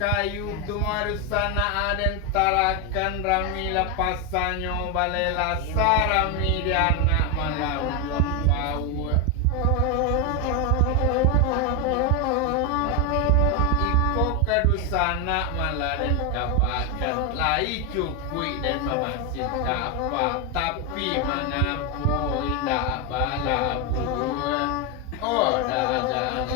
kayu tumarusana aden tarakan rami lepasanyo balela sarami diana malau lempau iko kadusana maladen kapakan lai cukui dan mamasin kapa tapi mengapu indah balabu oh dagang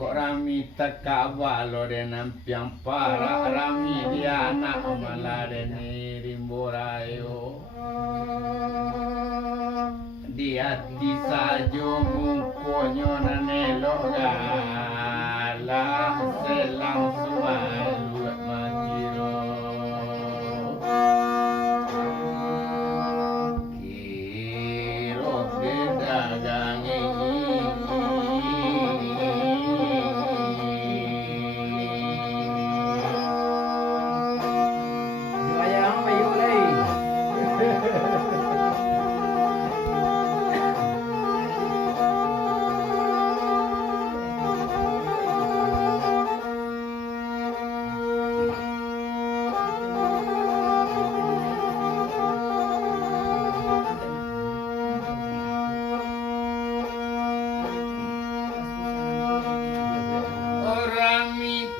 kok rami teka walo den ampiang para rami dia anak malade ni rimborayo dia tisajo mungkonyo nanelo gala selang sumalu matiro kiro dagang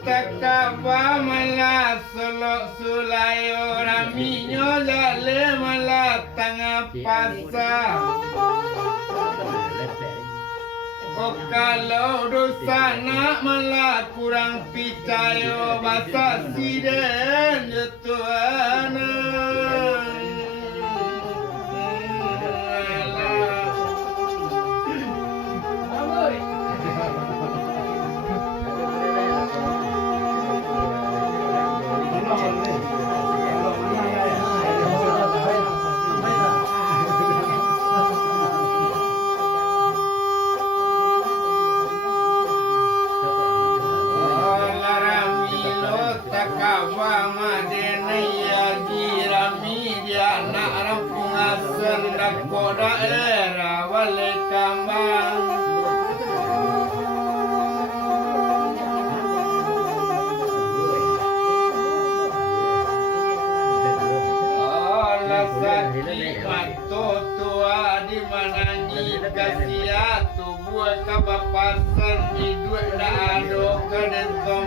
Takapa malah selok sulayo raminyo jale malah tengah pasar. Oh kalau dosa nak malah kurang picayo basa siden Tuhan. Koda era wale kambang Allah sakit matu tua di mana jika sia tubuh kabapasan hidup dah ado kedentok